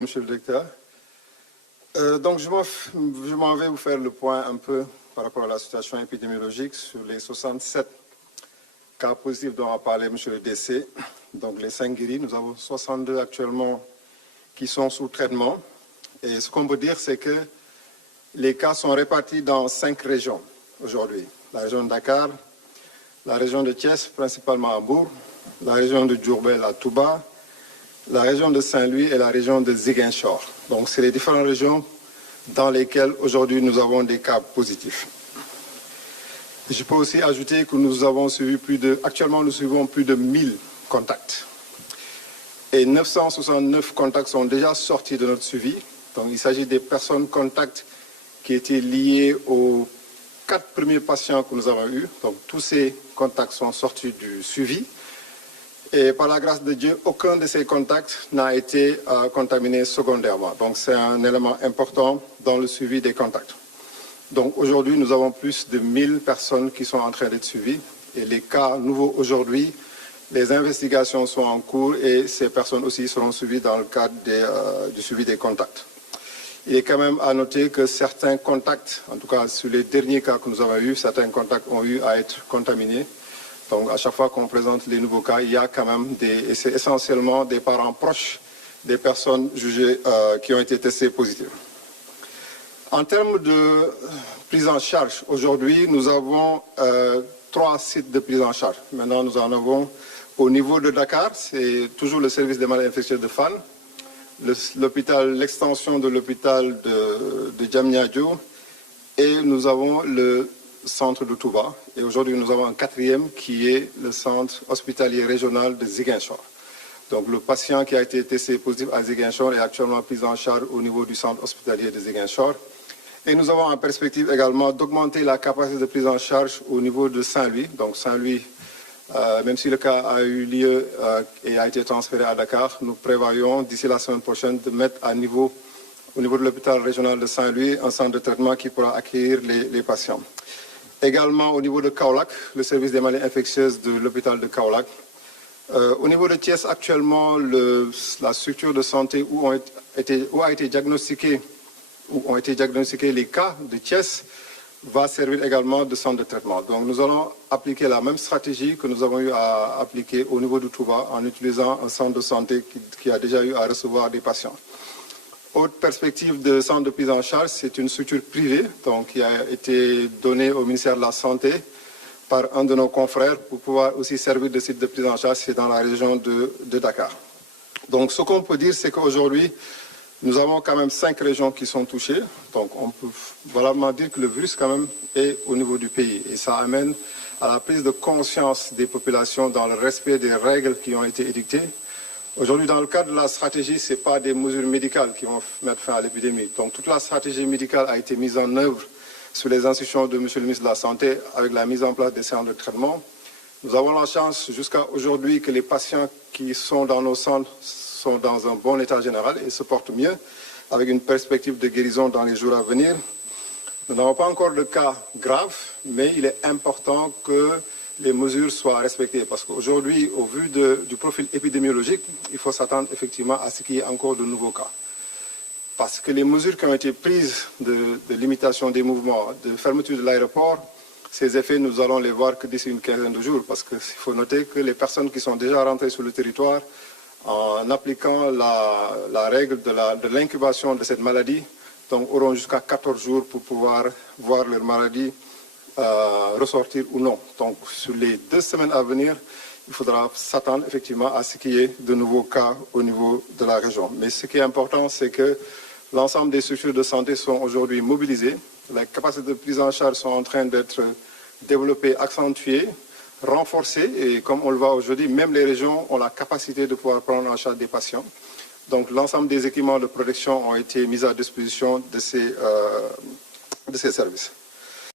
Monsieur le directeur. Donc, je m'en vais vous faire le point un peu par rapport à la situation épidémiologique sur les 67 cas positifs dont a parlé monsieur le DC. Donc, les 5 guéris, nous avons 62 actuellement qui sont sous traitement. Et ce qu'on peut dire, c'est que les cas sont répartis dans 5 régions aujourd'hui. La région de Dakar, la région de Thiès, principalement à Bourg, la région de Diourbel à Touba, la région de Saint-Louis et la région de Ziguinchor. Donc, c'est les différentes régions dans lesquelles aujourd'hui nous avons des cas positifs. Je peux aussi ajouter que nous avons suivi actuellement nous suivons plus de 1000 contacts. Et 969 contacts sont déjà sortis de notre suivi. Donc, il s'agit des personnes contacts qui étaient liées aux 4 premiers patients que nous avons eus. Donc, tous ces contacts sont sortis du suivi. Et par la grâce de Dieu, aucun de ces contacts n'a été contaminé secondairement. Donc, c'est un élément important dans le suivi des contacts. Donc, aujourd'hui, nous avons plus de 1000 personnes qui sont en train d'être suivies. Et les cas nouveaux aujourd'hui, les investigations sont en cours et ces personnes aussi seront suivies dans le cadre du suivi des contacts. Il est quand même à noter que certains contacts, en tout cas sur les derniers cas que nous avons eus, certains contacts ont eu à être contaminés. Donc, à chaque fois qu'on présente les nouveaux cas, il y a quand même et c'est essentiellement des parents proches des personnes jugées qui ont été testées positives. En termes de prise en charge, aujourd'hui, nous avons 3 sites de prise en charge. Maintenant, nous en avons au niveau de Dakar, c'est toujours le service des maladies infectieuses de Fann, l'extension de l'hôpital de Diamniadio, et nous avons le centre de Touba. Et aujourd'hui, nous avons un 4e qui est le centre hospitalier régional de Ziguinchor. Donc, le patient qui a été testé positif à Ziguinchor est actuellement pris en charge au niveau du centre hospitalier de Ziguinchor. Et nous avons en perspective également d'augmenter la capacité de prise en charge au niveau de Saint-Louis. Donc, Saint-Louis, même si le cas a eu lieu et a été transféré à Dakar, nous prévoyons d'ici la semaine prochaine de mettre au niveau de l'hôpital régional de Saint-Louis un centre de traitement qui pourra accueillir les patients. Également au niveau de Kaolack, le service des maladies infectieuses de l'hôpital de Kaolack. Au niveau de Thiès, actuellement, la structure de santé où ont été diagnostiqués les cas de Thiès va servir également de centre de traitement. Donc, nous allons appliquer la même stratégie que nous avons eu à appliquer au niveau de Touba en utilisant un centre de santé qui a déjà eu à recevoir des patients. Autre perspective de centre de prise en charge, c'est une structure privée donc, qui a été donnée au ministère de la Santé par un de nos confrères pour pouvoir aussi servir de site de prise en charge, c'est dans la région de Dakar. Donc ce qu'on peut dire, c'est qu'aujourd'hui, nous avons quand même 5 régions qui sont touchées. Donc on peut valablement dire que le virus quand même est au niveau du pays. Et ça amène à la prise de conscience des populations dans le respect des règles qui ont été édictées. Aujourd'hui, dans le cadre de la stratégie, ce n'est pas des mesures médicales qui vont mettre fin à l'épidémie. Donc, toute la stratégie médicale a été mise en œuvre sous les instructions de M. le ministre de la Santé avec la mise en place des centres de traitement. Nous avons la chance jusqu'à aujourd'hui que les patients qui sont dans nos centres sont dans un bon état général et se portent mieux avec une perspective de guérison dans les jours à venir. Nous n'avons pas encore de cas graves, mais il est important que les mesures soient respectées. Parce qu'aujourd'hui, au vu du profil épidémiologique, il faut s'attendre effectivement à ce qu'il y ait encore de nouveaux cas. Parce que les mesures qui ont été prises de limitation des mouvements, de fermeture de l'aéroport, ces effets, nous allons les voir que d'ici une quinzaine de jours. Parce qu'il faut noter que les personnes qui sont déjà rentrées sur le territoire, en appliquant la règle de l'incubation de cette maladie, donc auront jusqu'à 14 jours pour pouvoir voir leur maladie ressortir ou non. Donc, sur les 2 semaines à venir, il faudra s'attendre effectivement à ce qu'il y ait de nouveaux cas au niveau de la région. Mais ce qui est important, c'est que l'ensemble des structures de santé sont aujourd'hui mobilisées. Les capacités de prise en charge sont en train d'être développées, accentuées, renforcées. Et comme on le voit aujourd'hui, même les régions ont la capacité de pouvoir prendre en charge des patients. Donc, l'ensemble des équipements de protection ont été mis à disposition de ces services.